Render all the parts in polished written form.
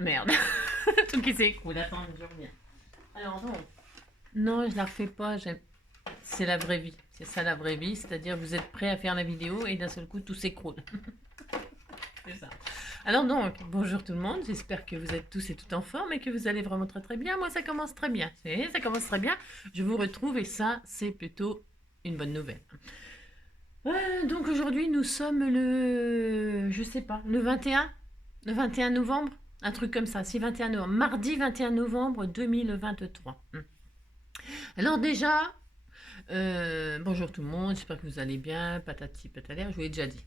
Merde. Tout qui s'écroule. Attends, je reviens. Alors non. Non, je la refais pas. C'est la vraie vie. C'est ça la vraie vie. C'est-à-dire vous êtes prêts à faire la vidéo et d'un seul coup tout s'écroule. C'est ça. Alors donc, bonjour tout le monde. J'espère que vous êtes tous et toutes en forme et que vous allez vraiment très très bien. Moi ça commence très bien. Ça commence très bien. Je vous retrouve et ça c'est plutôt une bonne nouvelle. Donc aujourd'hui nous sommes je sais pas, le 21 novembre, un truc comme ça, c'est 21 novembre, mardi 21 novembre 2023. Alors déjà, bonjour tout le monde, j'espère que vous allez bien, patati patalaire, je vous l'ai déjà dit.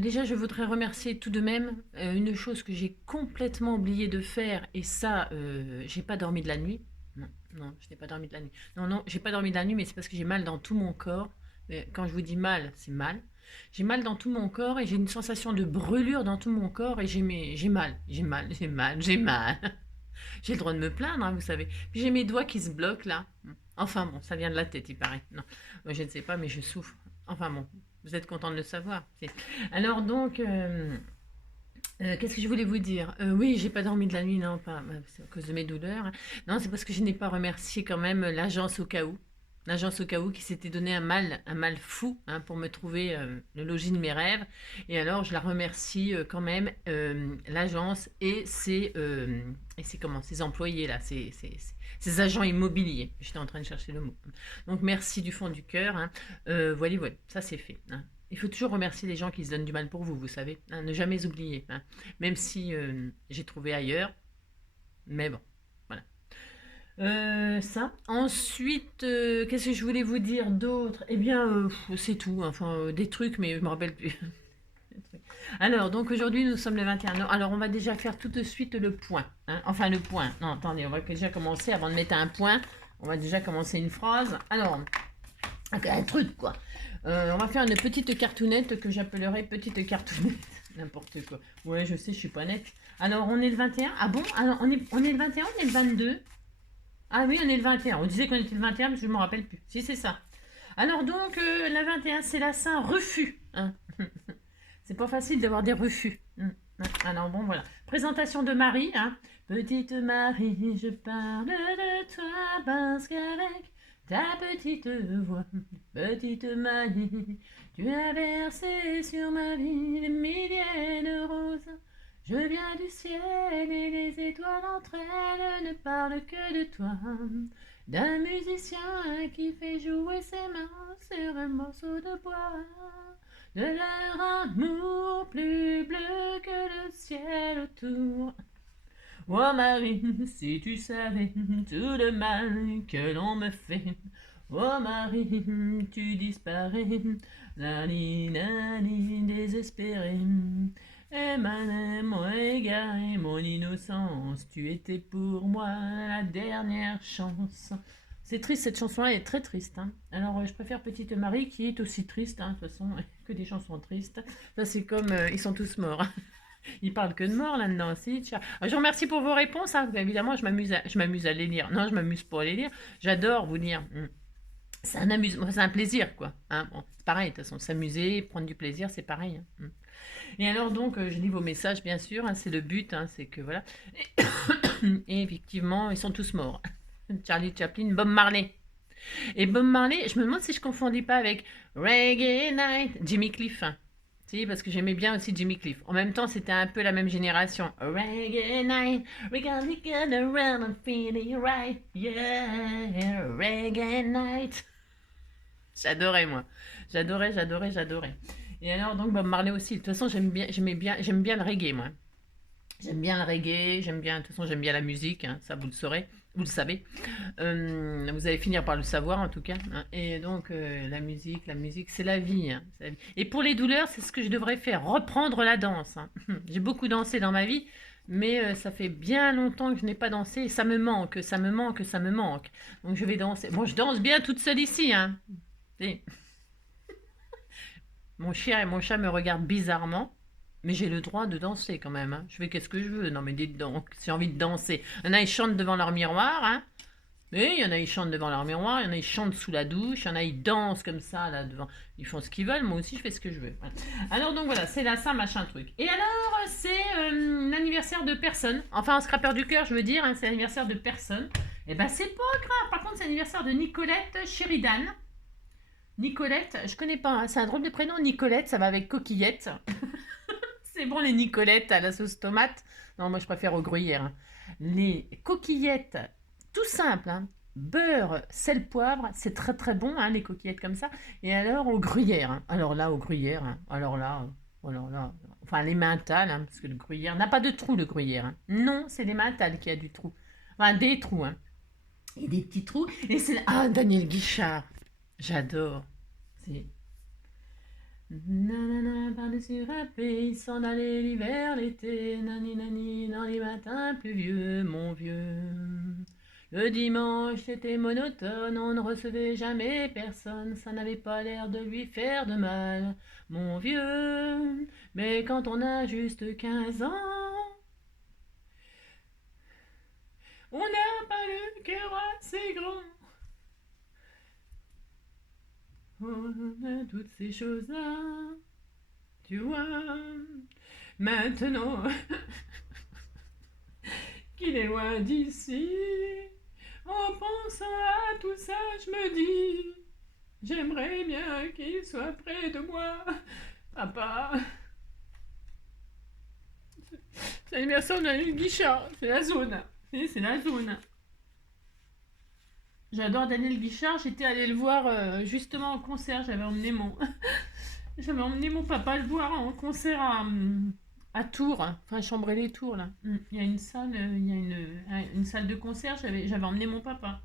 Déjà je voudrais remercier tout de même une chose que j'ai complètement oublié de faire, et ça, j'ai pas dormi de la nuit. Non, je n'ai pas dormi de la nuit. Non, j'ai pas dormi de la nuit, mais c'est parce que j'ai mal dans tout mon corps. Mais quand je vous dis mal, c'est mal. J'ai mal dans tout mon corps et j'ai une sensation de brûlure dans tout mon corps et j'ai mal. J'ai le droit de me plaindre, hein, vous savez. Puis j'ai mes doigts qui se bloquent là. Enfin bon, ça vient de la tête, il paraît. Non, moi, je ne sais pas, mais je souffre. Enfin bon, vous êtes content de le savoir. Alors donc, qu'est-ce que je voulais vous dire? Oui, j'ai pas dormi de la nuit, non, pas c'est à cause de mes douleurs, hein. Non, c'est parce que je n'ai pas remercié quand même l'agence au cas où. L'agence au cas où qui s'était donné un mal fou, hein, pour me trouver le logis de mes rêves. Et alors, je la remercie quand même, l'agence ses employés là, ses agents immobiliers. J'étais en train de chercher le mot. Donc, merci du fond du cœur, hein. Voilà, voilà, ça c'est fait, hein. Il faut toujours remercier les gens qui se donnent du mal pour vous, vous savez, hein, ne jamais oublier, hein. Même si j'ai trouvé ailleurs, mais bon, voilà. Ça. Ensuite, qu'est-ce que je voulais vous dire d'autre? Eh bien, c'est tout. Enfin, des trucs, mais je me rappelle plus. Alors, donc aujourd'hui, nous sommes le 21. Alors, on va déjà faire tout de suite le point, hein. Enfin, le point. Non, attendez, on va déjà commencer avant de mettre un point. On va déjà commencer une phrase. Alors, un truc, quoi. On va faire une petite cartoonette que j'appellerai petite cartoonette. N'importe quoi. Ouais, je sais, je suis pas nette. Alors, on est le 21. Ah bon? Alors, on est le 21 ou on est le 22? Ah oui, on est le 21. On disait qu'on était le 21, mais je ne me rappelle plus. Si, c'est ça. Alors donc, la 21, c'est la Saint refus, hein. C'est pas facile d'avoir des refus. Alors bon, voilà. Présentation de Marie, hein. Petite Marie, je parle de toi parce qu'avec ta petite voix, petite Marie, tu as versé sur ma vie des milliers de roses. Je viens du ciel et les étoiles entre elles ne parlent que de toi. D'un musicien qui fait jouer ses mains sur un morceau de bois. De leur amour plus bleu que le ciel autour. Oh Marie, si tu savais tout le mal que l'on me fait. Oh Marie, tu disparais, nani désespérée. Et mon égaré, mon innocence, tu étais pour moi la dernière chance. C'est triste, cette chanson-là est très triste, hein. Alors je préfère Petite Marie qui est aussi triste, hein, de toute façon, que des chansons tristes. Ça c'est comme ils sont tous morts. Ils parlent que de mort là-dedans aussi. Je vous remercie pour vos réponses, hein. Évidemment, je m'amuse à les lire. Non, je m'amuse pas à les lire. J'adore vous lire. C'est un amusement, c'est un plaisir, quoi, hein. Bon, c'est pareil, de toute façon, s'amuser, prendre du plaisir, c'est pareil, hein. Et alors donc, je lis vos messages, bien sûr, hein, c'est le but, hein, c'est que voilà. Et effectivement, ils sont tous morts. Charlie Chaplin, Bob Marley. Et Bob Marley, je me demande si je confondis pas avec Reggae Night, Jimmy Cliff, hein. Si, parce que j'aimais bien aussi Jimmy Cliff. En même temps, c'était un peu la même génération. Reggae Night, we're gonna get around and feeling right, yeah, Reggae Night. J'adorais, moi. J'adorais. Et alors, donc, Bob Marley aussi. De toute façon, j'aime bien le reggae, moi. J'aime bien le reggae, de toute façon, j'aime bien la musique, hein, ça, vous le saurez, vous le savez. Vous allez finir par le savoir, en tout cas, hein. Et donc, la musique, c'est la vie, hein, c'est la vie. Et pour les douleurs, c'est ce que je devrais faire, reprendre la danse, hein. J'ai beaucoup dansé dans ma vie, mais ça fait bien longtemps que je n'ai pas dansé, et ça me manque. Donc, je vais danser. Bon, je danse bien toute seule ici, hein. Et mon chien et mon chat me regardent bizarrement. Mais j'ai le droit de danser quand même, hein. Je fais qu'est-ce que je veux. Non mais dites donc, si j'ai envie de danser. Il y en a, ils chantent devant leur miroir, hein. Mais il y en a, ils chantent devant leur miroir. Il y en a, ils chantent sous la douche. Il y en a, ils dansent comme ça, là, devant. Ils font ce qu'ils veulent. Moi aussi, je fais ce que je veux. Voilà. Alors donc voilà, c'est là ça, machin truc. Et alors, c'est l'anniversaire l'anniversaire de personne. Enfin, un scrapper du cœur, je veux dire, hein, c'est l'anniversaire de personne. Et ben, c'est pas grave. Par contre, c'est l'anniversaire de Nicolette Sheridan. Nicolette, je connais pas, hein, c'est un drôle de prénom, Nicolette, ça va avec coquillette. C'est bon, les Nicolettes à la sauce tomate. Non, moi, je préfère au gruyère. Hein. Les coquillettes, tout simple, hein. Beurre, sel, poivre, c'est très très bon, hein, les coquillettes comme ça. Et alors au gruyère, hein. Alors là, au gruyère, hein. Alors là, enfin les mentales, hein, parce que le gruyère n'a pas de trou, le gruyère. Hein. Non, c'est les mentales qui a du trou. Enfin, des trous, hein. Et des petits trous. Et c'est... Ah, Daniel Guichard, j'adore. C'est... Nanana, par-dessus râpé, il s'en allait l'hiver, l'été, nani nani, dans les matins pluvieux, mon vieux. Le dimanche était monotone, on ne recevait jamais personne, ça n'avait pas l'air de lui faire de mal, mon vieux. Mais quand on a juste 15 ans, on n'a pas le cœur assez grand. On a toutes ces choses-là, tu vois. Maintenant qu'il est loin d'ici, en pensant à tout ça, je me dis, j'aimerais bien qu'il soit près de moi, papa. C'est l'anniversaire de Guichard, c'est la zone. C'est la zone. J'adore Daniel Guichard, j'étais allée le voir justement en concert, j'avais emmené mon papa le voir en concert à Tours, enfin Chambray-les-Tours là. Il y a une salle, il y a une salle de concert, j'avais emmené mon papa.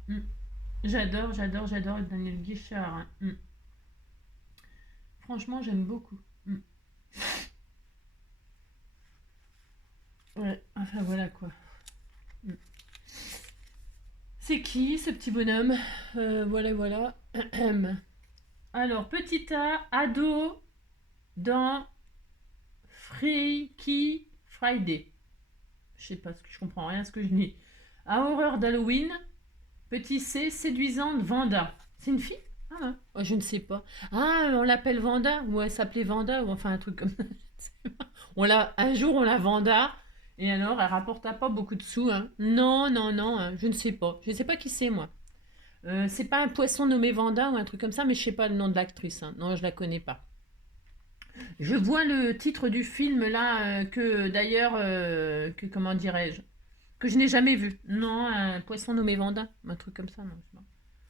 J'adore Daniel Guichard. Hein. Franchement, j'aime beaucoup. Ouais, enfin voilà quoi. C'est qui ce petit bonhomme? Voilà. Alors, petit A, ado dans Freaky Friday. Je sais pas, je comprends rien à ce que je dis. À horreur d'Halloween. Petit C, séduisante Vanda. C'est une fille? Ah, ouais. Je ne sais pas. Ah, on l'appelle Vanda? Ou elle s'appelait Vanda? Ou enfin un truc comme ça. Un jour, on la Vanda. Et alors, elle rapporta pas beaucoup de sous. Hein. Non, hein, je ne sais pas. Je ne sais pas qui c'est, moi. C'est pas un poisson nommé Vanda ou un truc comme ça, mais je sais pas le nom de l'actrice. Hein. Non, je la connais pas. Je vois le titre du film là, que d'ailleurs, comment dirais-je, que je n'ai jamais vu. Non, un poisson nommé Vanda, un truc comme ça, non.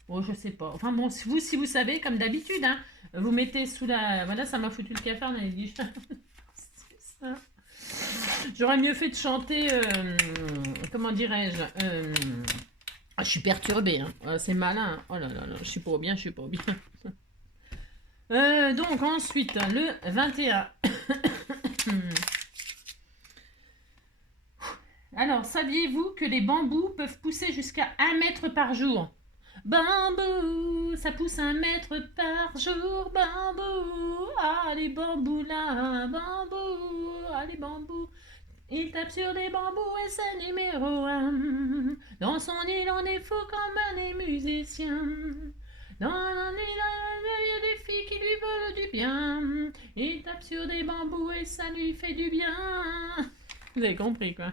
Oh, je sais pas. Enfin bon, si vous savez, comme d'habitude, hein, vous mettez sous la... Voilà, ça m'a foutu le cafard dans les guiches. C'est ça. J'aurais mieux fait de chanter, comment dirais-je, je suis perturbée, hein. C'est malin. Oh là, je suis pas bien. Donc ensuite, le 21. Alors, saviez-vous que les bambous peuvent pousser jusqu'à 1 mètre par jour? Bambou, ça pousse 1 mètre par jour, bambou. Ah, les bambous là, bambou, ah, les bambous. Il tape sur des bambous et c'est numéro 1. Dans son île, on est fou comme les musiciens. Dans l'île, il y a des filles qui lui veulent du bien. Il tape sur des bambous et ça lui fait du bien. Vous avez compris, quoi.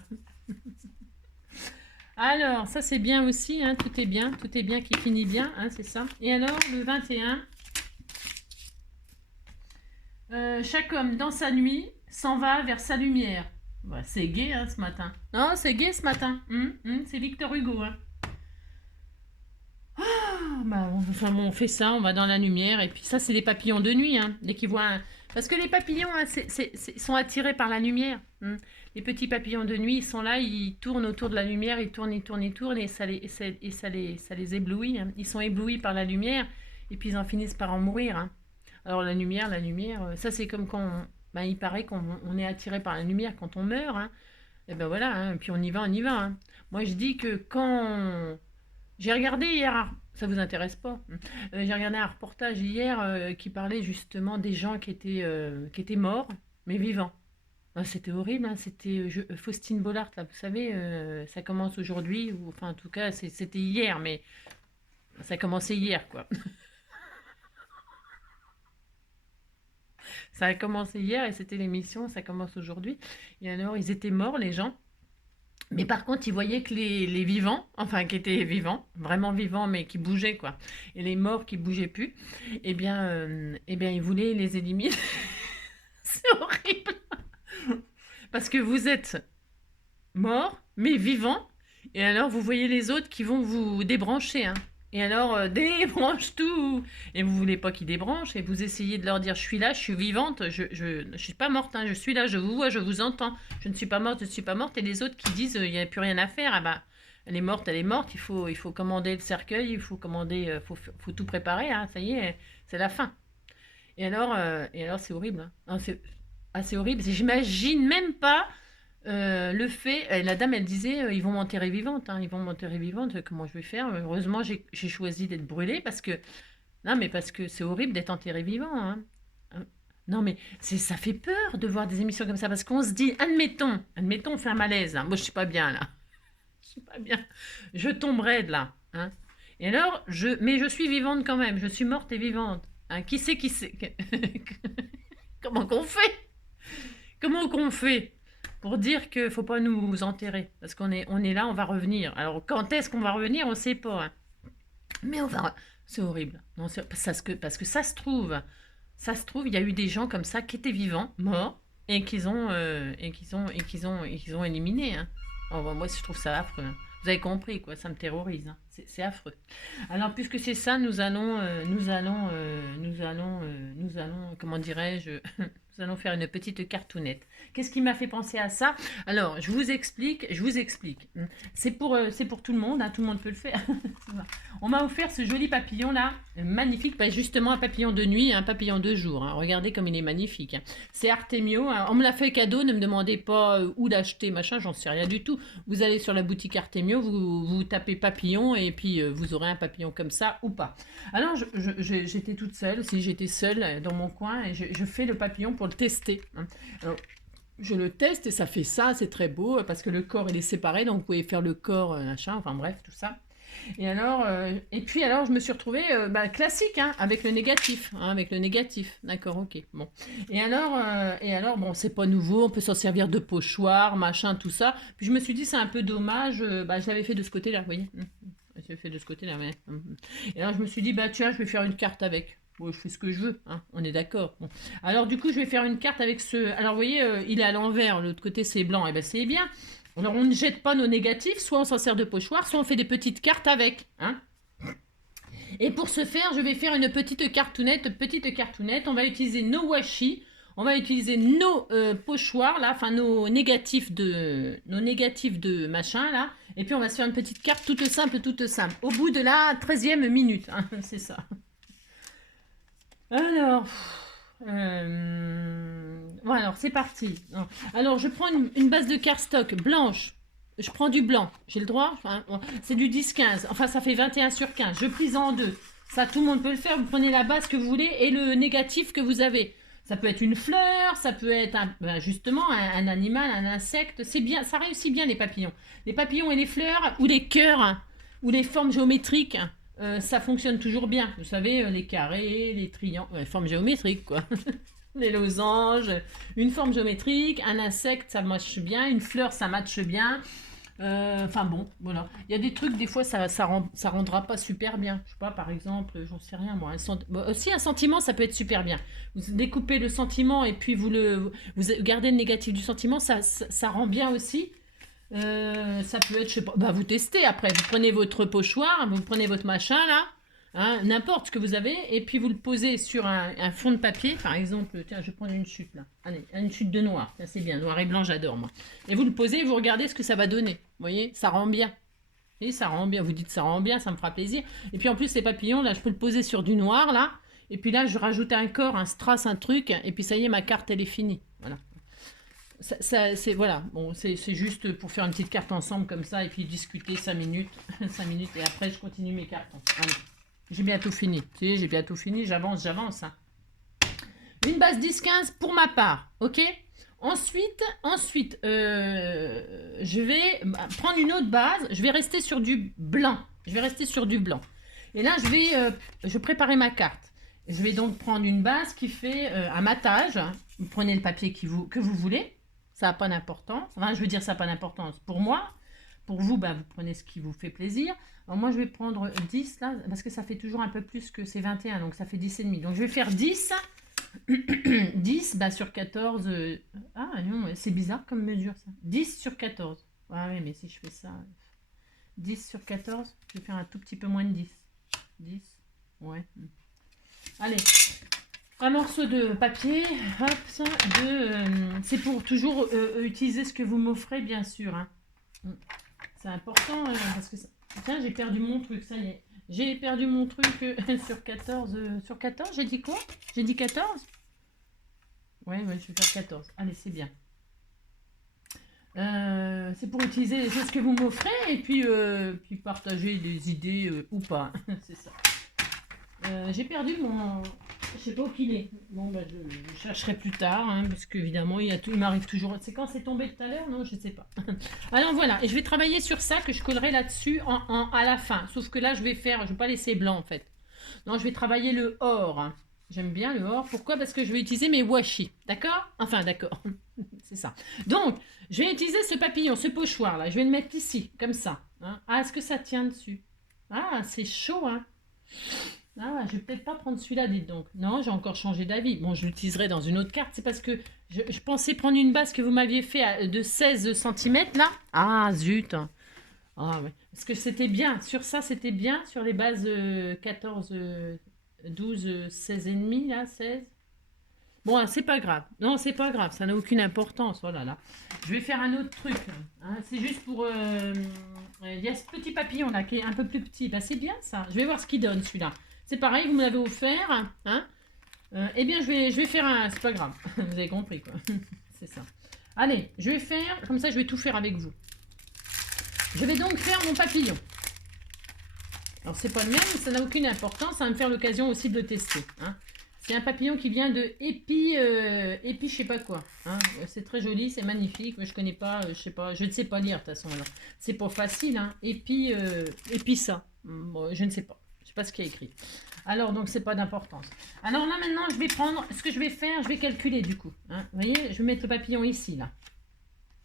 Alors, ça c'est bien aussi, hein, tout est bien qui finit bien, hein, c'est ça. Et alors, le 21, chaque homme dans sa nuit s'en va vers sa lumière. Bah, c'est gai, hein, ce matin. Non, c'est gai ce matin. C'est Victor Hugo, hein. On fait ça, on va dans la lumière. Et puis ça, c'est les papillons de nuit, hein, dès qu'ils voient Parce que les papillons, hein, sont attirés par la lumière. Les petits papillons de nuit, ils sont là, ils tournent autour de la lumière, ils tournent, et ça les éblouit. Hein. Ils sont éblouis par la lumière, et puis ils en finissent par en mourir. Hein. Alors la lumière, ça c'est comme quand il paraît qu'on est attiré par la lumière quand on meurt. Hein. Et ben voilà, hein, puis on y va. Hein. Moi je dis que quand... J'ai regardé hier, ça vous intéresse pas? J'ai regardé un reportage hier qui parlait justement des gens qui étaient morts, mais vivants. C'était horrible, hein, c'était Faustine Bollard, là, vous savez, ça commence aujourd'hui, ou enfin en tout cas c'était hier, mais ça a commencé hier, quoi. Ça a commencé hier et c'était l'émission, ça commence aujourd'hui. Et alors, ils étaient morts, les gens. Mais par contre, ils voyaient que les vivants, enfin qui étaient vivants, vraiment vivants, mais qui bougeaient, quoi, et les morts qui bougeaient plus, eh bien, ils voulaient les éliminer. C'est horrible. Parce que vous êtes mort, mais vivant, et alors vous voyez les autres qui vont vous débrancher, hein. Et alors, débranche tout. Et vous voulez pas qu'ils débranchent, et vous essayez de leur dire, je suis là, je suis vivante, je suis pas morte, hein, je suis là, je vous vois, je vous entends, je ne suis pas morte, je ne suis pas morte. Et les autres qui disent, il n'y a plus rien à faire, ah bah, elle est morte, il faut commander le cercueil, il faut commander, faut tout préparer, hein, ça y est, c'est la fin. Et alors c'est horrible, hein. Non, c'est assez horrible. J'imagine même pas le fait. La dame, elle disait, ils vont m'enterrer vivante, hein, ils vont m'enterrer vivante. Comment je vais faire? Heureusement, j'ai choisi d'être brûlée parce que non, mais parce que c'est horrible d'être enterré vivant, hein. Non, mais ça fait peur de voir des émissions comme ça parce qu'on se dit, admettons, on fait un malaise, là. Moi, je suis pas bien là, je suis pas bien, je tomberai de là, hein. Et alors, mais je suis vivante quand même, je suis morte et vivante. Hein. Qui sait comment qu'on fait? Comment qu'on fait pour dire qu'il ne faut pas nous enterrer? Parce on est là, on va revenir. Alors, quand est-ce qu'on va revenir? On ne sait pas, hein. Mais on va... C'est horrible. Non, parce que ça se trouve, il y a eu des gens comme ça qui étaient vivants, morts, et qu'ils ont éliminés, hein. Oh, bah, moi, je trouve ça affreux, hein. Vous avez compris, quoi, ça me terrorise, hein. C'est affreux. Alors, puisque c'est ça, nous allons, comment dirais-je, nous allons faire une petite cartoonette. Qu'est-ce qui m'a fait penser à ça? Alors, je vous explique. C'est pour tout le monde, hein, tout le monde peut le faire. On m'a offert ce joli papillon là, magnifique, pas justement un papillon de nuit, un papillon de jour, hein. Regardez comme il est magnifique, hein. C'est Artemio, hein. On me l'a fait cadeau, ne me demandez pas où l'acheter, machin, j'en sais rien du tout. Vous allez sur la boutique Artemio, vous tapez papillon et puis vous aurez un papillon comme ça ou pas. Alors j'étais toute seule, si j'étais seule dans mon coin et je fais le papillon pour le tester, hein. Alors, je le teste et ça fait ça, c'est très beau parce que le corps il est séparé, donc vous pouvez faire le corps, machin, enfin bref, tout ça. Et puis alors, je me suis retrouvée classique, hein, avec le négatif, hein, D'accord, ok, bon. Et alors, bon, c'est pas nouveau, on peut s'en servir de pochoir, machin, tout ça. Puis je me suis dit, c'est un peu dommage, je l'avais fait de ce côté-là, vous voyez. Je l'avais fait de ce côté-là, mais. Et alors, je me suis dit, tiens, je vais faire une carte avec. Bon, je fais ce que je veux, hein, on est d'accord. Bon. Alors, du coup, je vais faire une carte avec ce. Alors, vous voyez, il est à l'envers, l'autre côté, c'est blanc, et ben c'est bien. Alors, on ne jette pas nos négatifs, soit on s'en sert de pochoir, soit on fait des petites cartes avec, hein. Et pour ce faire, je vais faire une petite cartoonette. On va utiliser nos washi, on va utiliser nos pochoirs, là, enfin nos négatifs de machin, là. Et puis, on va se faire une petite carte toute simple. Au bout de la 13e minute, hein, c'est ça. Alors... Bon, alors c'est parti. Alors je prends une base de cardstock blanche. Je prends du blanc. J'ai le droit. Enfin, bon, c'est du 10-15. Enfin, ça fait 21/15. Je plie en deux. Ça, tout le monde peut le faire. Vous prenez la base que vous voulez et le négatif que vous avez. Ça peut être une fleur, ça peut être justement un animal, un insecte. C'est bien, ça réussit bien les papillons. Les papillons et les fleurs ou les cœurs, hein, ou les formes géométriques. Ça fonctionne toujours bien. Vous savez, les carrés, les triangles, formes géométriques, quoi. Les losanges, une forme géométrique, un insecte, ça marche bien, une fleur, ça matche bien. Enfin bon, voilà. Il y a des trucs, des fois, ça rendra pas super bien. Je sais pas, par exemple, j'en sais rien, moi. Aussi, un sentiment, ça peut être super bien. Vous découpez le sentiment et puis vous gardez le négatif du sentiment, ça rend bien aussi. Ça peut être, je sais pas, vous testez après. Vous prenez votre pochoir, vous prenez votre machin là, hein, n'importe ce que vous avez, et puis vous le posez sur un fond de papier, par exemple. Tiens, je vais prendre une chute là. Allez, une chute de noir. Ça, c'est bien, noir et blanc, j'adore moi. Et vous le posez, et vous regardez ce que ça va donner. Vous voyez, ça rend bien. Et ça rend bien. Vous dites ça rend bien, ça me fera plaisir. Et puis en plus, les papillons, là, je peux le poser sur du noir là. Et puis là, je rajoute un corps, un strass, un truc, et puis ça y est, ma carte, elle est finie. Voilà. C'est voilà, bon, c'est juste pour faire une petite carte ensemble comme ça et puis discuter 5 minutes, 5 minutes et après je continue mes cartes. J'ai bientôt fini, tu sais, j'avance, hein. Une base 10-15 pour ma part, ok. Ensuite, je vais prendre une autre base, je vais rester sur du blanc, Et là, je vais préparer ma carte. je vais donc prendre une base qui fait un matage. Vous prenez le papier que vous voulez. Ça n'a pas d'importance. Enfin, je veux dire, ça n'a pas d'importance. Pour moi, pour vous, bah, vous prenez ce qui vous fait plaisir. Alors moi, je vais prendre 10 là, parce que ça fait toujours un peu plus que c'est 21. Donc ça fait 10 et demi. Donc je vais faire 10. 10 bah, sur 14. Ah non, c'est bizarre comme mesure ça. 10 sur 14. Ah oui, mais si je fais ça. 10 sur 14, je vais faire un tout petit peu moins de 10. 10, ouais. Allez, un morceau de papier, hop, ça, c'est pour toujours utiliser ce que vous m'offrez, bien sûr. Hein. C'est important, parce que... Tiens, j'ai perdu mon truc, ça y est. J'ai perdu mon truc sur 14. Sur 14, j'ai dit quoi? J'ai dit 14? Ouais, je vais faire 14. Allez, c'est bien. C'est pour utiliser les choses que vous m'offrez et puis partager des idées ou pas. C'est ça. J'ai perdu mon... Je sais pas où il est. Bon, bah, je chercherai plus tard, hein, parce qu'évidemment, il m'arrive toujours... C'est quand c'est tombé tout à l'heure? Non, je sais pas. Alors voilà, et je vais travailler sur ça, que je collerai là-dessus à la fin. Sauf que là, je vais pas laisser blanc, en fait. Non, je vais travailler le or. Hein. J'aime bien le or. Pourquoi? Parce que je vais utiliser mes washi. D'accord? Enfin, d'accord. C'est ça. Donc, je vais utiliser ce papillon, ce pochoir là. Je vais le mettre ici, comme ça. Hein. Ah, est-ce que ça tient dessus? Ah, c'est chaud, hein. Ah, je vais peut-être pas prendre celui-là, dites donc. Non, j'ai encore changé d'avis. Bon, je l'utiliserai dans une autre carte. C'est parce que je pensais prendre une base que vous m'aviez fait de 16 cm là. Ah, zut. Ah, ouais. Parce que c'était bien. Sur ça, c'était bien. Sur les bases 14, 12, 16 et demi, là, 16. Bon, c'est pas grave. Non, c'est pas grave. Ça n'a aucune importance. Voilà, là. Je vais faire un autre truc. Hein. C'est juste pour... il y a ce petit papillon, là, qui est un peu plus petit. Bah, c'est bien, ça. Je vais voir ce qu'il donne, celui-là. C'est pareil, vous me l'avez offert. Hein. Eh bien, je vais faire un... C'est pas grave. Vous avez compris, quoi. C'est ça. Allez, je vais faire... Comme ça, je vais tout faire avec vous. Je vais donc faire mon papillon. Alors, c'est pas le même, ça n'a aucune importance. Ça va me faire l'occasion aussi de le tester. Hein. C'est un papillon qui vient de Épi, je sais pas quoi. Hein. C'est très joli, c'est magnifique, mais je connais pas, je sais pas, je ne sais pas lire de toute façon. C'est pas facile, hein. Épi ça. Bon, je ne sais pas. Je sais pas ce qu'il y a écrit. Alors, donc, c'est pas d'importance. Alors là, maintenant, je vais prendre, ce que je vais faire, je vais calculer du coup. Hein. Vous voyez, je vais mettre le papillon ici, là.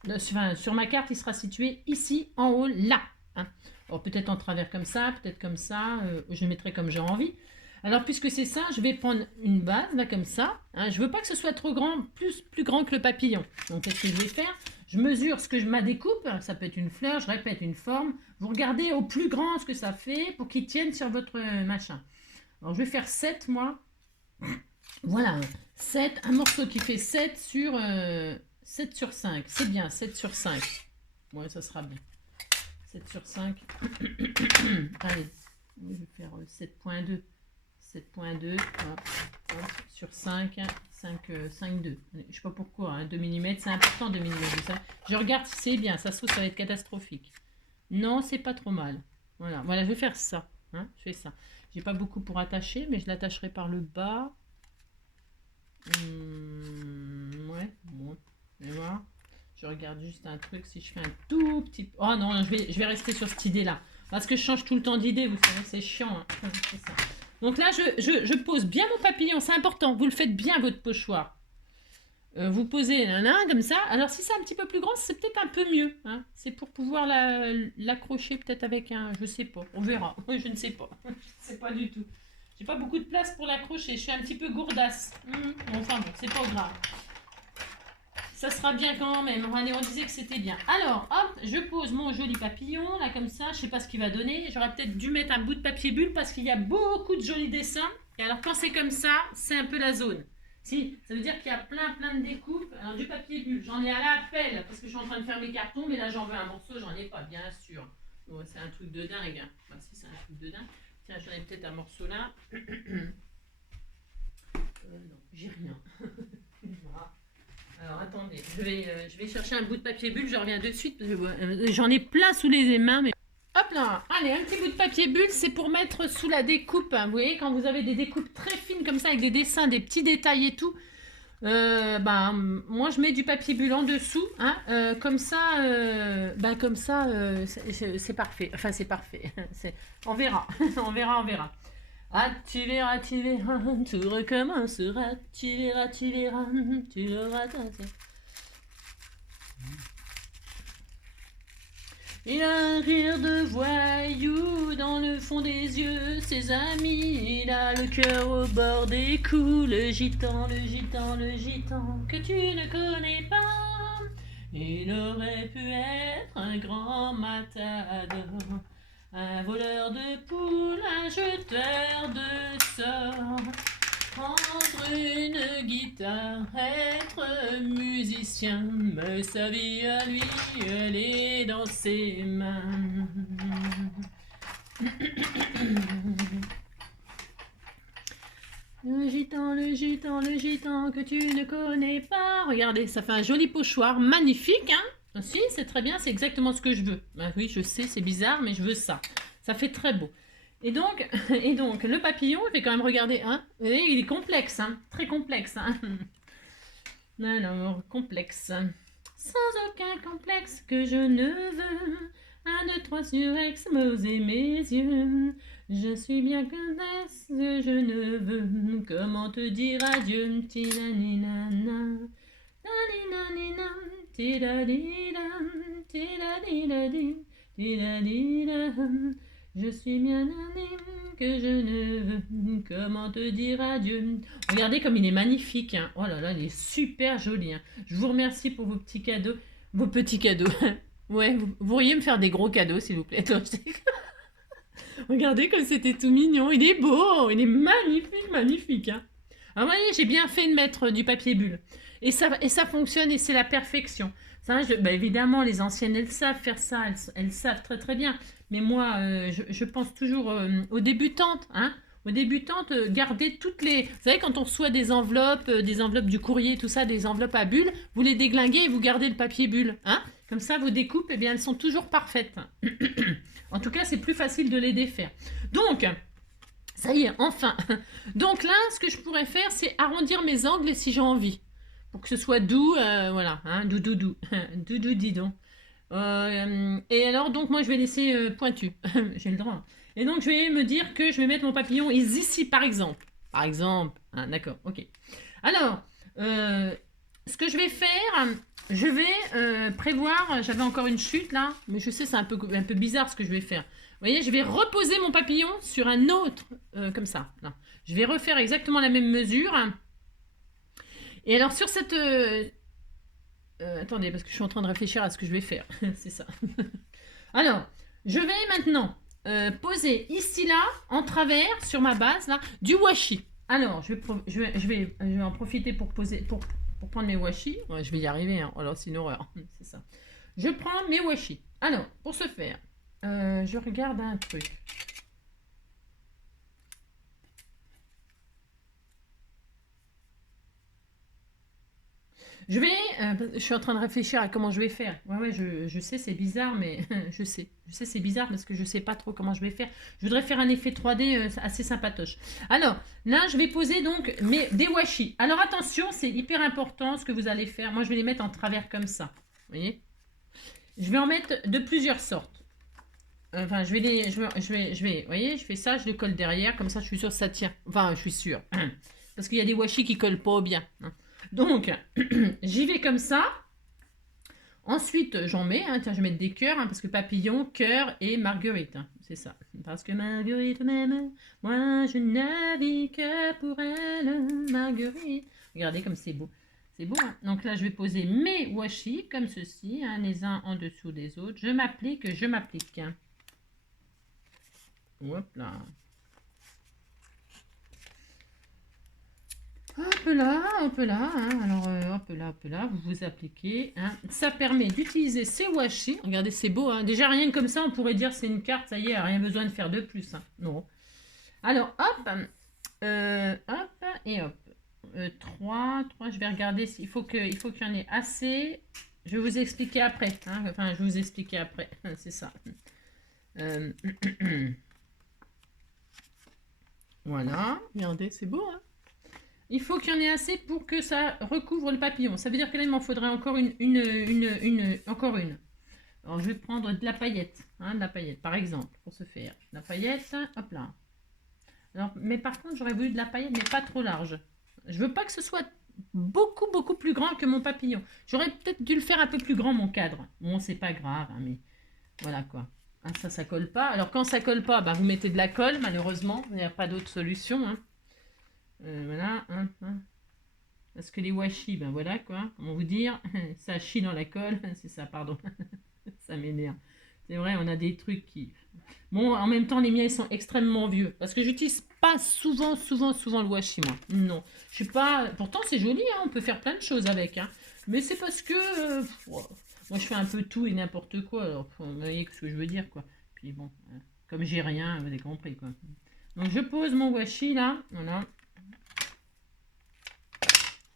Enfin, sur ma carte, il sera situé ici, en haut, là. Hein. Alors, peut-être en travers comme ça, peut-être comme ça. Je le mettrai comme j'ai envie. Alors, puisque c'est ça, je vais prendre une base, là, comme ça. Hein. Je veux pas que ce soit trop grand, plus grand que le papillon. Donc, qu'est-ce que je vais faire? Je mesure ce que ma découpe. Ça peut être une fleur, je répète, une forme. Vous regardez au plus grand ce que ça fait pour qu'il tienne sur votre machin. Alors, je vais faire 7, moi. Voilà, 7, un morceau qui fait 7 sur 5. C'est bien, 7 sur 5. Ouais, ça sera bien. 7 sur 5. Allez, je vais faire 7.2. 7.2 sur 5, 5,2. Je ne sais pas pourquoi, hein, 2 mm, c'est important 2 mm. Je regarde si c'est bien, ça se trouve ça va être catastrophique. Non, c'est pas trop mal. Voilà, je vais faire ça. Hein, je fais ça. J'ai pas beaucoup pour attacher, mais je l'attacherai par le bas. Ouais, bon. Et voilà. Je regarde juste un truc, si je fais un tout petit... Oh non, je vais rester sur cette idée-là. Parce que je change tout le temps d'idée, vous savez, c'est chiant. Hein. C'est ça. Donc là, je pose bien mon papillon, c'est important. Vous le faites bien, votre pochoir. Vous posez un comme ça. Alors, si c'est un petit peu plus grand, c'est peut-être un peu mieux. Hein. C'est pour pouvoir l'accrocher peut-être avec un... Je sais pas, on verra. Je ne sais pas. Je ne sais pas du tout. J'ai pas beaucoup de place pour l'accrocher. Je suis un petit peu gourdasse. Enfin bon, c'est pas grave. Ça sera bien quand même. Allez, on disait que c'était bien. Alors, hop, je pose mon joli papillon, là, comme ça. Je sais pas ce qu'il va donner. J'aurais peut-être dû mettre un bout de papier bulle parce qu'il y a beaucoup de jolis dessins. Et alors, quand c'est comme ça, c'est un peu la zone. Si, ça veut dire qu'il y a plein de découpes. Alors, du papier bulle, j'en ai à l'appel parce que je suis en train de faire mes cartons. Mais là, j'en veux un morceau, j'en ai pas, bien sûr. Bon, c'est un truc de dingue. Hein. Enfin, si, c'est un truc de dingue. Tiens, j'en ai peut-être un morceau là. Non, j'ai rien. Voilà. Alors attendez, je vais chercher un bout de papier bulle, je reviens de suite. J'en ai plein sous les mains. Mais... Hop là, allez, un petit bout de papier bulle, c'est pour mettre sous la découpe. Hein, vous voyez, quand vous avez des découpes très fines comme ça, avec des dessins, des petits détails et tout. Moi je mets du papier bulle en dessous. Hein, comme ça, c'est parfait. Enfin, c'est parfait. On verra. On verra. Tu verras, tout recommencera. Tu verras, tu l'auras. Il a un rire de voyou dans le fond des yeux, ses amis. Il a le cœur au bord des coups, le gitan que tu ne connais pas. Il aurait pu être un grand matador, un voleur de poules, un jeteur de sorts. Prendre une guitare, être musicien, mais sa vie à lui, elle est dans ses mains. Le gitan que tu ne connais pas. Regardez, ça fait un joli pochoir, magnifique, hein. Si, c'est très bien, c'est exactement ce que je veux. Ben oui, je sais, c'est bizarre, mais je veux ça. Ça fait très beau. Et donc, le papillon, je vais quand même regarder, hein. Vous voyez, il est complexe, hein, très complexe, hein. Alors, complexe. Sans aucun complexe que je ne veux. 1, 2, 3 sur Exmos et mes yeux. Je suis bien que ce que je ne veux. Comment te dire adieu? Tinaninana. Naninanina. Tidadida. Tidadidadi. Tidadida. Je suis bien un que je ne veux. Comment te dire adieu? Regardez comme il est magnifique, hein. Oh là là, il est super joli, hein. Je vous remercie pour vos petits cadeaux. Vos petits cadeaux. Ouais, vous pourriez me faire des gros cadeaux, s'il vous plaît. Regardez comme c'était tout mignon. Il est beau, il est magnifique, magnifique, hein. Alors, vous voyez, j'ai bien fait de mettre du papier bulle. Et ça fonctionne et c'est la perfection. Ça, bah, évidemment, les anciennes, elles savent faire ça. Elles savent très très bien. Mais moi, je pense toujours aux débutantes, hein. Aux débutantes, gardez toutes les... Vous savez, quand on reçoit des enveloppes du courrier, tout ça, des enveloppes à bulles, vous les déglinguez et vous gardez le papier bulle, hein. Comme ça, vos découpes, eh bien, elles sont toujours parfaites. En tout cas, c'est plus facile de les défaire. Donc, ça y est, enfin. Donc là, ce que je pourrais faire, c'est arrondir mes angles si j'ai envie. Pour que ce soit doux, voilà, hein, doux. Doudou, dis donc. Et alors, donc, moi, je vais laisser pointu. J'ai le droit. Et donc, je vais me dire que je vais mettre mon papillon ici, par exemple. Par exemple. Hein, d'accord, ok. Alors, ce que je vais faire, je vais prévoir... J'avais encore une chute, là. Mais je sais, c'est un peu bizarre ce que je vais faire. Vous voyez, je vais reposer mon papillon sur un autre, comme ça. Là. Je vais refaire exactement la même mesure. Et alors, sur cette... attendez, parce que je suis en train de réfléchir à ce que je vais faire. C'est ça. Alors, je vais maintenant poser ici, là, en travers, sur ma base, là, du washi. Alors, je vais en profiter pour prendre mes washi. Ouais, je vais y arriver, hein. Alors, c'est une horreur. C'est ça. Je prends mes washi. Alors, pour ce faire, je regarde un truc. Je suis en train de réfléchir à comment je vais faire. Ouais, je sais, c'est bizarre, mais je sais, c'est bizarre parce que je sais pas trop comment je vais faire. Je voudrais faire un effet 3D assez sympatoche. Alors, là, je vais poser donc des washi. Alors, attention, c'est hyper important ce que vous allez faire. Moi, je vais les mettre en travers comme ça. Vous voyez? Je vais en mettre de plusieurs sortes. Enfin, vous voyez, je fais ça, je le colle derrière, comme ça, je suis sûre que ça tient. Enfin, je suis sûre. Parce qu'il y a des washi qui collent pas bien. Donc, j'y vais comme ça. Ensuite, j'en mets. Tiens, je vais mettre des cœurs, parce que papillon, cœur et marguerite. C'est ça. Parce que Marguerite m'aime. Moi, je n'avais que pour elle, Marguerite. Regardez comme c'est beau. C'est beau, hein. Donc là, je vais poser mes washi comme ceci, les uns en dessous des autres. Je m'applique. Hop là. Hop là, hein. Alors hop là, vous vous appliquez, hein. Ça permet d'utiliser ces washi. Regardez, c'est beau, hein. Déjà rien que comme ça, on pourrait dire c'est une carte, ça y est, rien besoin de faire de plus, hein. Non. Alors hop, hop et hop. 3, je vais regarder s'il faut qu'il y en ait assez. Je vais vous expliquer après, hein. Enfin, je vais vous expliquer après, c'est ça. Voilà, regardez, c'est beau, hein. Il faut qu'il y en ait assez pour que ça recouvre le papillon. Ça veut dire que là, il m'en faudrait encore encore une. Alors, je vais prendre de la paillette, par exemple, pour ce faire. La paillette, hop là. Alors, mais par contre, j'aurais voulu de la paillette, mais pas trop large. Je veux pas que ce soit beaucoup, beaucoup plus grand que mon papillon. J'aurais peut-être dû le faire un peu plus grand, mon cadre. Bon, c'est pas grave, hein, mais voilà quoi. Hein, ça colle pas. Alors, quand ça colle pas, bah, vous mettez de la colle, malheureusement. Il n'y a pas d'autre solution. Hein. Voilà. Hein. Parce que les washi, ben voilà quoi. Comment vous dire, ça chie dans la colle. C'est ça, pardon. Ça m'énerve. C'est vrai, on a des trucs qui... Bon, en même temps, les miens, ils sont extrêmement vieux. Parce que j'utilise pas souvent le washi, moi. Non. Je suis pas... Pourtant, c'est joli, hein, on peut faire plein de choses avec. Hein. Mais c'est parce que... moi, je fais un peu tout et n'importe quoi. Alors, vous voyez ce que je veux dire, quoi. Puis bon, comme j'ai rien, vous avez compris, quoi. Donc, je pose mon washi, là. Voilà.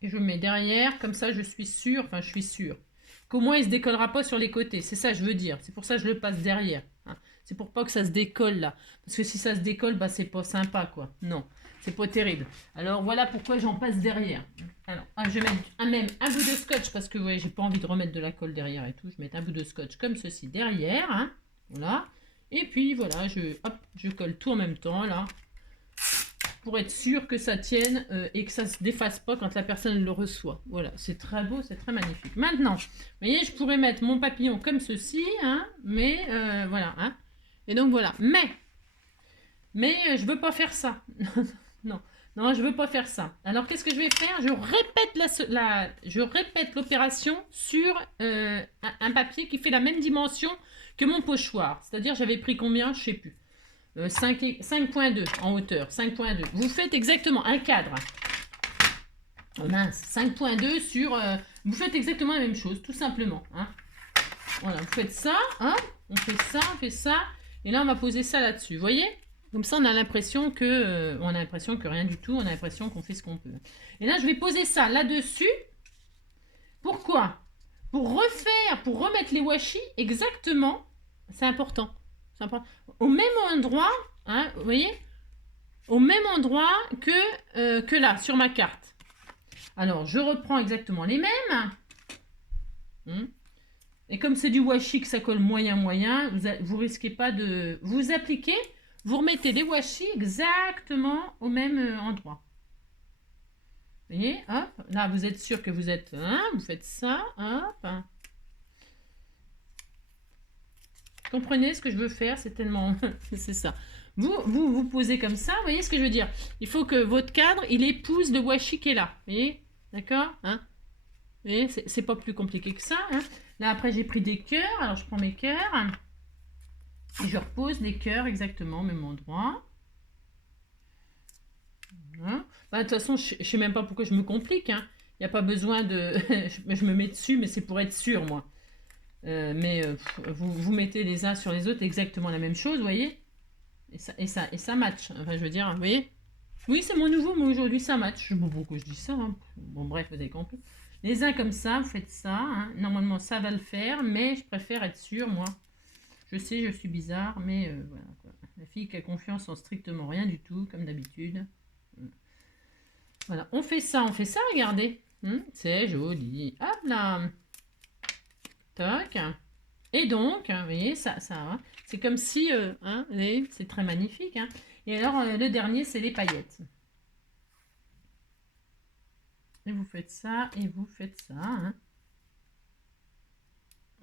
Et je le mets derrière. Comme ça, je suis sûre qu'au moins, il ne se décollera pas sur les côtés. C'est ça, je veux dire. C'est pour ça que je le passe derrière. Hein. C'est pour pas que ça se décolle, là. Parce que si ça se décolle, bah, c'est pas sympa, quoi. Non, c'est pas terrible. Alors, voilà pourquoi j'en passe derrière. Alors, je vais mettre même un bout de scotch, parce que, vous voyez, j'ai pas envie de remettre de la colle derrière et tout. Je vais mettre un bout de scotch comme ceci derrière. Hein. Voilà. Et puis, voilà, je colle tout en même temps, là. Pour être sûr que ça tienne et que ça ne se défasse pas quand la personne le reçoit. Voilà, c'est très beau, c'est très magnifique. Maintenant, vous voyez, je pourrais mettre mon papillon comme ceci, hein, mais voilà. Hein, et donc voilà. Mais je ne veux pas faire ça. Non, je ne veux pas faire ça. Alors, qu'est-ce que je vais faire? Je répète l'opération sur un papier qui fait la même dimension que mon pochoir. C'est-à-dire, j'avais pris combien? Je ne sais plus. 5.2 en hauteur, 5.2. Vous faites exactement un cadre. Oh mince, 5.2 sur... vous faites exactement la même chose, tout simplement. Hein. Voilà, vous faites ça, hein, on fait ça, et là on va poser ça là-dessus, vous voyez? Comme ça on a l'impression que... rien du tout, on a l'impression qu'on fait ce qu'on peut. Et là je vais poser ça là-dessus. Pourquoi? Pour remettre les washi exactement, c'est important. Au même endroit, hein, vous voyez, au même endroit que là, sur ma carte. Alors, je reprends exactement les mêmes. Et comme c'est du washi que ça colle moyen, vous risquez pas de... Vous appliquez, vous remettez les washi exactement au même endroit. Vous voyez, hop, là, vous êtes sûr que vous êtes... Hein, vous faites ça, hop. Comprenez ce que je veux faire, c'est tellement... c'est ça. Vous posez comme ça, vous voyez ce que je veux dire? Il faut que votre cadre, il épouse le washi qui est là. Vous voyez? D'accord? Hein? Vous voyez? C'est pas plus compliqué que ça. Hein? Là, après, j'ai pris des cœurs. Alors, je prends mes cœurs. Et je repose les cœurs exactement au même endroit. Voilà. Bah, de toute façon, je sais même pas pourquoi je me complique. Hein. Il n'y a pas besoin de... je me mets dessus, mais c'est pour être sûr, moi. Vous mettez les uns sur les autres exactement la même chose, vous voyez, et ça match. Enfin, je veux dire, vous voyez. Oui, c'est mon nouveau, mais aujourd'hui ça match. Je sais pas pourquoi je dis ça. Hein. Bon, bref, vous avez compris. Les uns comme ça, vous faites ça. Hein. Normalement, ça va le faire, mais je préfère être sûre, moi. Je sais, je suis bizarre, mais voilà. Quoi. La fille qui a confiance en strictement rien du tout, comme d'habitude. Voilà, on fait ça, regardez. C'est joli. Hop là. Toc. Et donc, vous voyez, ça hein, c'est comme si, hein, c'est très magnifique. Hein. Et alors, le dernier, c'est les paillettes. Et vous faites ça, et vous faites ça. Hein.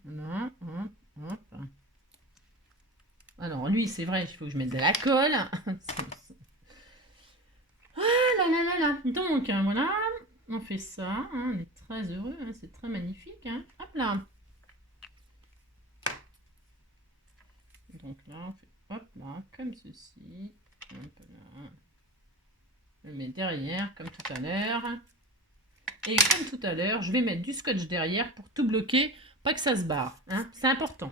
Voilà, hop, hop. Alors, lui, c'est vrai, il faut que je mette de la colle. Ah là là là là. Donc, voilà, on fait ça. Hein, on est très heureux, hein, c'est très magnifique. Hein. Hop là. Donc là, on fait hop là, comme ceci. Hop là. Je le mets derrière, comme tout à l'heure. Et comme tout à l'heure, je vais mettre du scotch derrière pour tout bloquer, pas que ça se barre. Hein. C'est important.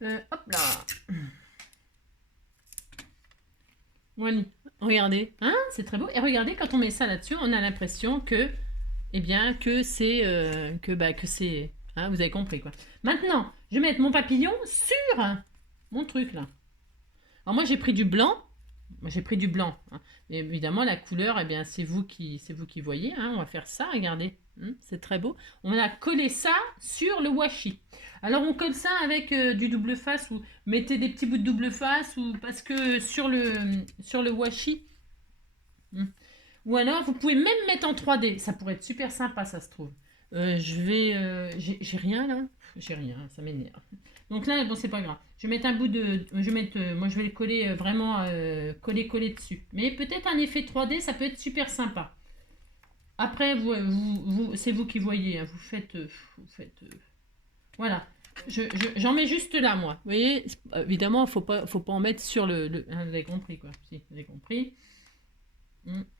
Hein. Hop là. Voilà. Regardez. Hein, c'est très beau. Et regardez, quand on met ça là-dessus, on a l'impression que, eh bien, que c'est... que c'est... Hein, vous avez compris, quoi. Maintenant, je vais mettre mon papillon sur mon truc, là. Alors, moi, j'ai pris du blanc. Hein. Et évidemment, la couleur, eh bien, c'est vous qui voyez. Hein. On va faire ça, regardez. C'est très beau. On a collé ça sur le washi. Alors on colle ça avec du double face ou mettez des petits bouts de double face ou parce que sur le washi. Ou alors vous pouvez même mettre en 3D. Ça pourrait être super sympa, ça se trouve. J'ai rien là. J'ai rien, ça m'énerve. Donc là, bon, c'est pas grave. Je vais mettre un bout de. Moi, je vais le coller vraiment coller dessus. Mais peut-être un effet 3D, ça peut être super sympa. Après, c'est vous qui voyez. Hein. Vous faites. Voilà. J'en mets juste là, moi. Vous voyez, évidemment, faut pas en mettre sur hein, vous avez compris, quoi. Si, vous avez compris.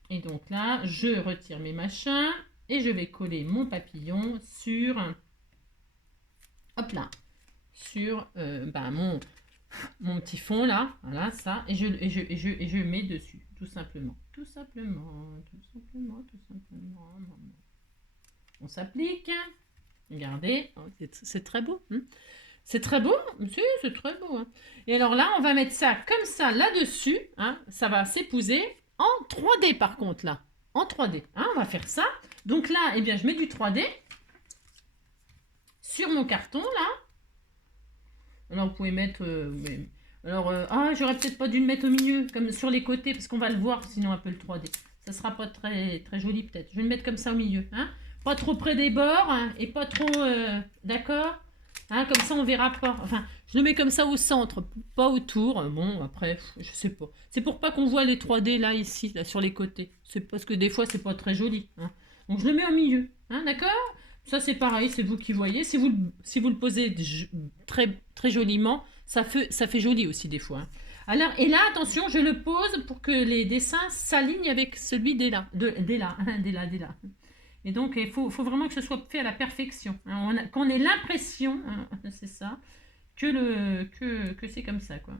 Et donc là, je retire mes machins. Et je vais coller mon papillon sur. Hop là. Sur mon petit fond là, voilà ça, et je mets dessus, tout simplement. On s'applique, regardez, c'est très beau, c'est très beau, c'est très beau. Hein. Et alors là, on va mettre ça comme ça là-dessus, hein, ça va s'épouser en 3D par contre là, en 3D, hein, on va faire ça. Donc là, eh bien, je mets du 3D sur mon carton là. Alors, vous pouvez mettre... j'aurais peut-être pas dû le mettre au milieu, comme sur les côtés, parce qu'on va le voir, sinon un peu le 3D. Ça sera pas très, très joli, peut-être. Je vais le mettre comme ça au milieu. Hein, pas trop près des bords, hein, et pas trop... D'accord, hein, comme ça, on verra pas. Enfin, je le mets comme ça au centre, pas autour. Bon, après, je sais pas. C'est pour pas qu'on voit les 3D, là, ici, là, sur les côtés. C'est parce que des fois, c'est pas très joli. Hein. Donc, je le mets au milieu. Hein, d'accord ? Ça, c'est pareil, c'est vous qui voyez. Si vous le posez très, très joliment, ça fait joli aussi des fois. Hein. Alors, et là, attention, je le pose pour que les dessins s'alignent avec celui d'Ella. D'Ella. Et donc, il faut vraiment que ce soit fait à la perfection. Hein. Qu'on ait l'impression, hein, c'est ça, que c'est comme ça, quoi.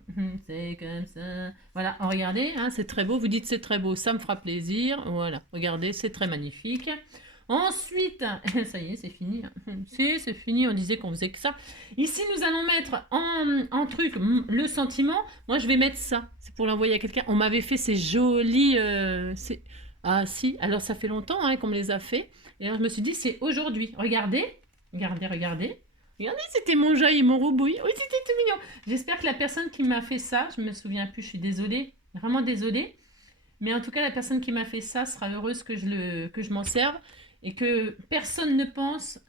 C'est comme ça. Voilà, regardez, hein, c'est très beau. Vous dites c'est très beau, ça me fera plaisir. Voilà, regardez, c'est très magnifique. Ensuite, ça y est, c'est fini. C'est fini, on disait qu'on faisait que ça. Ici, nous allons mettre en truc le sentiment. Moi, je vais mettre ça. C'est pour l'envoyer à quelqu'un. On m'avait fait ces jolis... Ah si, alors ça fait longtemps hein, qu'on me les a fait. Et alors, je me suis dit, c'est aujourd'hui. Regardez, regardez. Regardez, c'était mon jaille et mon roubouille. Oui, c'était tout mignon. J'espère que la personne qui m'a fait ça, je me souviens plus, je suis désolée. Vraiment désolée. Mais en tout cas, la personne qui m'a fait ça sera heureuse que je m'en serve. Et que personne ne pense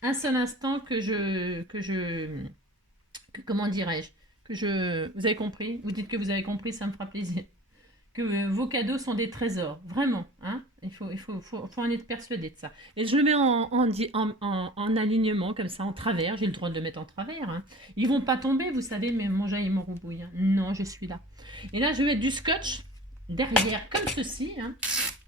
un seul instant comment dirais-je, vous avez compris, vous dites que vous avez compris, ça me fera plaisir, que vos cadeaux sont des trésors, vraiment, hein, il faut en être persuadé de ça. Et je le mets en alignement, comme ça, en travers, j'ai le droit de le mettre en travers, hein. Ils vont pas tomber, vous savez, mais mon jaille et mon roubouille, hein. Non, je suis là. Et là, je vais mettre du scotch derrière, comme ceci, hein.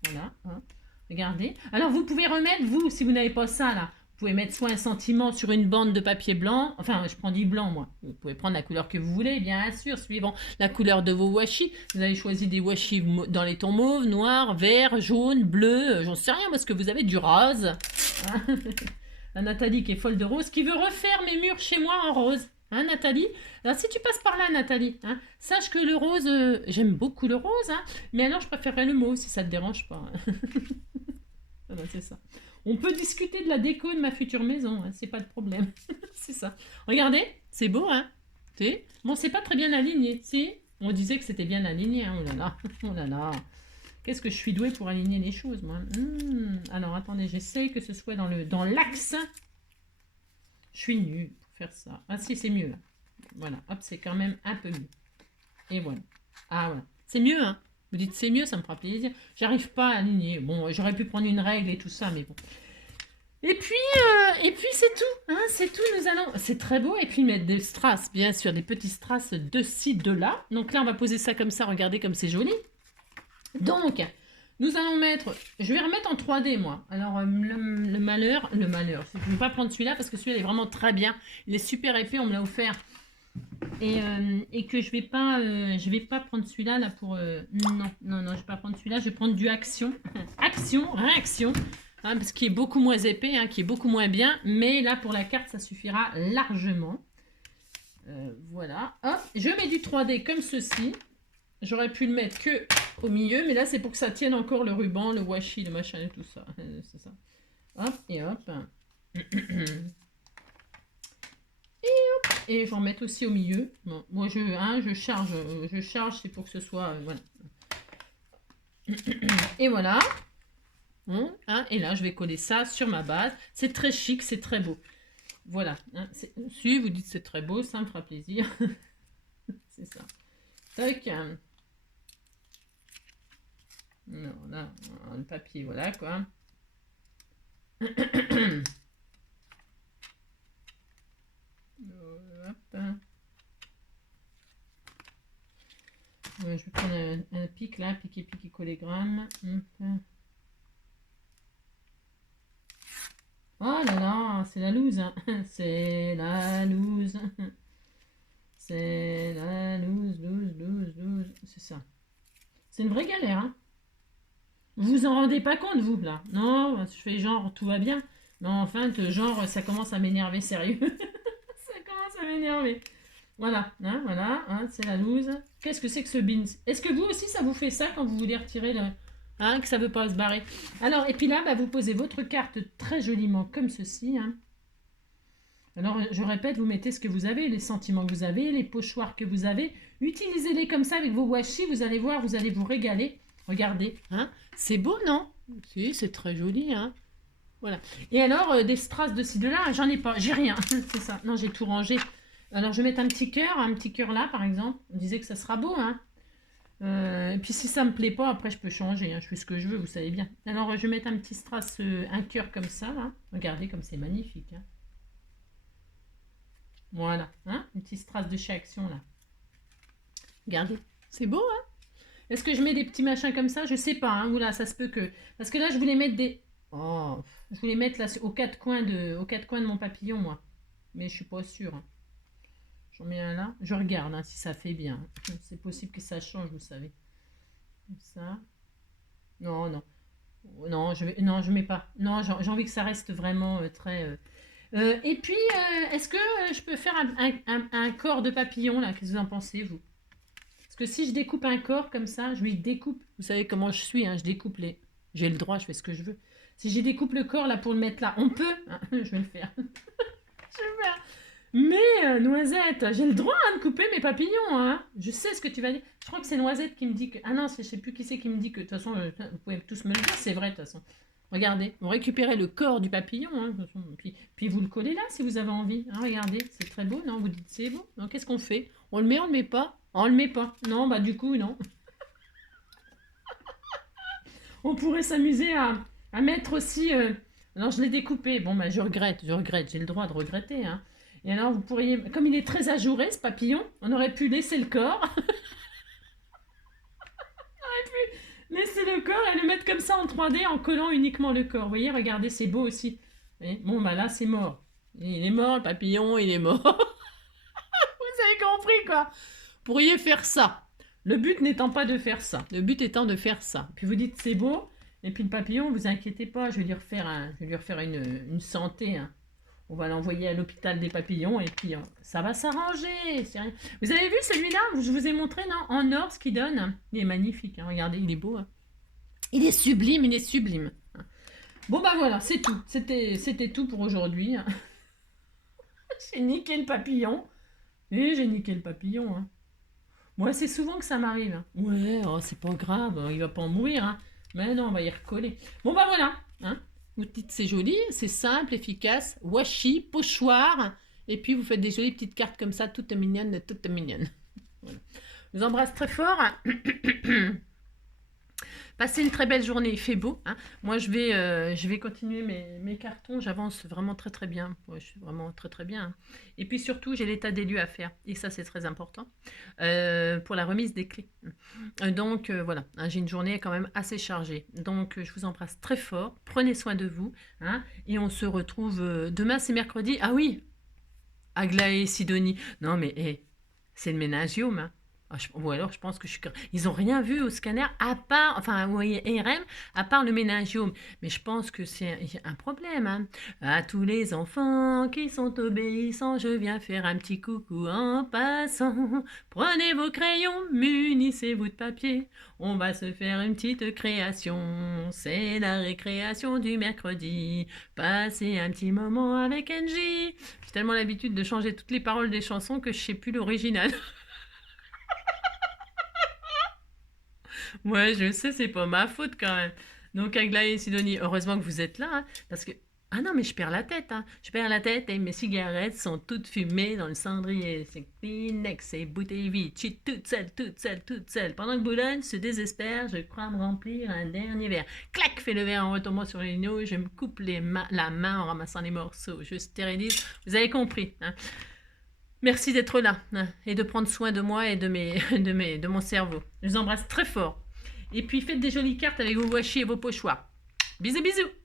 Voilà, hein. Regardez. Alors, vous pouvez remettre, vous, si vous n'avez pas ça, là, vous pouvez mettre soit un sentiment sur une bande de papier blanc. Enfin, je prends du blanc, moi. Vous pouvez prendre la couleur que vous voulez, bien sûr, suivant la couleur de vos washi. Vous avez choisi des washi dans les tons mauve, noir, vert, jaune, bleu. J'en sais rien parce que vous avez du rose. La Nathalie qui est folle de rose, qui veut refaire mes murs chez moi en rose. Hein, Nathalie? Alors, si tu passes par là, Nathalie, hein, sache que le rose, j'aime beaucoup le rose, hein, mais alors je préférerais le mauve si ça te dérange pas. Voilà, c'est ça. On peut discuter de la déco de ma future maison, hein, c'est pas de problème. C'est ça. Regardez, c'est beau, hein? Bon, c'est pas très bien aligné, si? On disait que c'était bien aligné, hein, oh là là, oh là là. Qu'est-ce que je suis douée pour aligner les choses, moi. Alors, attendez, j'essaye que ce soit dans l'axe. Je suis nulle pour faire ça. Ah si, c'est mieux, là. Voilà, hop, c'est quand même un peu mieux. Et voilà. Ah, voilà. C'est mieux, hein? Vous dites c'est mieux, ça me fera plaisir. J'arrive pas à aligner. Bon, j'aurais pu prendre une règle et tout ça, mais bon. Et puis c'est tout. Hein, c'est tout. Nous allons. C'est très beau. Et puis mettre des strass, bien sûr, des petits strass de ci, de là. Donc là, on va poser ça comme ça. Regardez comme c'est joli. Donc, nous allons mettre. Je vais remettre en 3D, moi. Alors, le malheur. Je ne vais pas prendre celui-là parce que celui-là est vraiment très bien. Il est super épais. On me l'a offert. Et que je vais pas prendre celui-là là pour non, je vais pas prendre celui-là, je vais prendre du action réaction, hein, parce qu'il est beaucoup moins épais, hein, qui est beaucoup moins bien, mais là pour la carte ça suffira largement. Voilà, hop, je mets du 3D comme ceci. J'aurais pu le mettre que au milieu, mais là c'est pour que ça tienne encore le ruban, le washi, le machin et tout ça. C'est ça. Hop, et hop. Et je vais en mettre aussi au milieu. Bon, moi, je charge, c'est pour que ce soit... voilà. Et voilà. Bon, hein, et là, je vais coller ça sur ma base. C'est très chic, c'est très beau. Voilà. Hein, si vous dites c'est très beau, ça me fera plaisir. C'est ça. Tac. Non, là, le papier, voilà quoi. Hop. Je vais prendre un pic là, piqué collégramme. Oh là là, c'est la loose. Hein. C'est la loose. C'est la loose. C'est ça. C'est une vraie galère. Hein. Vous vous en rendez pas compte, vous, là? Non, je fais genre, tout va bien. Mais enfin, genre, ça commence à m'énerver, sérieux. Ça commence à m'énerver. Voilà, hein, voilà, hein, c'est la loose. Qu'est-ce que c'est que ce beans? Est-ce que vous aussi, ça vous fait ça quand vous voulez retirer le... Hein, que ça veut pas se barrer? Alors, et puis là, bah, vous posez votre carte très joliment comme ceci. Hein. Alors, je répète, vous mettez ce que vous avez, les sentiments que vous avez, les pochoirs que vous avez. Utilisez-les comme ça avec vos washi, vous allez voir, vous allez vous régaler. Regardez, hein? C'est beau, non? Si, c'est très joli, hein? Voilà. Et alors, des strass de ci, de là, j'en ai pas, j'ai rien, c'est ça. Non, j'ai tout rangé. Alors, je vais mettre un petit cœur là, par exemple. On disait que ça sera beau, hein? Et puis, si ça me plaît pas, après, je peux changer, hein. Je fais ce que je veux, vous savez bien. Alors, je vais mettre un petit strass, un cœur comme ça, là. Regardez comme c'est magnifique, hein? Voilà, hein? Un petit strass de chez Action, là. Regardez, c'est beau, hein? Est-ce que je mets des petits machins comme ça? Je sais pas, hein. Oula, ça se peut que... Parce que là, je voulais mettre des... Oh, je voulais mettre là aux quatre coins de mon papillon, moi. Mais je suis pas sûre. Hein. J'en mets un là. Je regarde hein, si ça fait bien. C'est possible que ça change, vous savez. Comme ça. Non, non. Non, je mets pas. Non, j'ai envie que ça reste vraiment très... et puis, est-ce que je peux faire un corps de papillon, là? Qu'est-ce que vous en pensez, vous? Parce que si je découpe un corps comme ça, je lui découpe. Vous savez comment je suis, hein, je découpe les... J'ai le droit, je fais ce que je veux. Si je découpe le corps, là, pour le mettre là, on peut. Hein, je vais le faire. Je vais le faire. Mais, Noisette, j'ai le droit hein, de couper mes papillons. Hein. Je sais ce que tu vas dire. Je crois que c'est Noisette qui me dit que... Ah non, je sais plus qui c'est qui me dit que... De toute façon, vous pouvez tous me le dire, c'est vrai, de toute façon. Regardez, vous récupérez le corps du papillon, hein, puis vous le collez là si vous avez envie. Hein, regardez, c'est très beau, non? Vous dites c'est beau. Donc qu'est-ce qu'on fait? On le met, on le met pas? On le met pas. Non, bah du coup, non. On pourrait s'amuser à mettre aussi... Alors je l'ai découpé, bon bah je regrette, j'ai le droit de regretter. Hein. Et alors vous pourriez, comme il est très ajouré ce papillon, on aurait pu laisser le corps. Laisser le corps et le mettre comme ça en 3D en collant uniquement le corps. Vous voyez, regardez, c'est beau aussi. Bon, bah là, c'est mort. Il est mort, le papillon, il est mort. Vous avez compris, quoi. Vous pourriez faire ça. Le but n'étant pas de faire ça. Le but étant de faire ça. Puis vous dites, c'est beau. Et puis le papillon, vous inquiétez pas, je vais lui refaire une santé. Hein. On va l'envoyer à l'hôpital des papillons et puis ça va s'arranger. Vous avez vu celui-là? Je vous ai montré, non? En or, ce qu'il donne. Il est magnifique. Hein. Regardez, il est beau. Hein. Il est sublime, il est sublime. Bon, bah voilà, c'est tout. C'était tout pour aujourd'hui. Hein. J'ai niqué le papillon. Et j'ai niqué le papillon. Hein. Moi, c'est souvent que ça m'arrive. Hein. Ouais, oh, c'est pas grave, il va pas en mourir. Hein. Mais non, on va y recoller. Bon, bah voilà. Hein. Vous dites c'est joli, c'est simple, efficace, washi, pochoir, et puis vous faites des jolies petites cartes comme ça, toutes mignonnes, toutes mignonnes. Voilà. Je vous embrasse très fort. Passez une très belle journée, il fait beau. Hein. Moi, je vais continuer mes cartons, j'avance vraiment très très bien. Ouais, je suis vraiment très très bien. Hein. Et puis surtout, j'ai l'état des lieux à faire, et ça c'est très important, pour la remise des clés. Donc voilà, hein, j'ai une journée quand même assez chargée. Donc je vous embrasse très fort, prenez soin de vous, hein, et on se retrouve demain, c'est mercredi. Ah oui, Aglaé, Sidonie. Non mais, c'est le ménagium, hein. Ou alors je pense que je suis... Ils n'ont rien vu au scanner, à part, enfin au IRM, à part le méningiome. Mais je pense que c'est un problème. Hein. À tous les enfants qui sont obéissants, je viens faire un petit coucou en passant. Prenez vos crayons, munissez-vous de papier. On va se faire une petite création. C'est la récréation du mercredi. Passez un petit moment avec Angie. J'ai tellement l'habitude de changer toutes les paroles des chansons que je sais plus l'original. Ouais, je sais, c'est pas ma faute quand même. Donc, Aglaé et Sidonie, heureusement que vous êtes là, hein, parce que... Ah non, mais je perds la tête, hein. Je perds la tête et mes cigarettes sont toutes fumées dans le cendrier. C'est Kleenex et bouteille vide. Je suis toute seule, toute seule, toute seule. Pendant que Boulogne se désespère, je crois me remplir un dernier verre. Clac, fait le verre en retombant sur les linots. Je me coupe la main en ramassant les morceaux. Je stérilise. Vous avez compris, hein. Merci d'être là, hein, et de prendre soin de moi et de mon cerveau. Je vous embrasse très fort. Et puis faites des jolies cartes avec vos washi et vos pochoirs. Bisous bisous.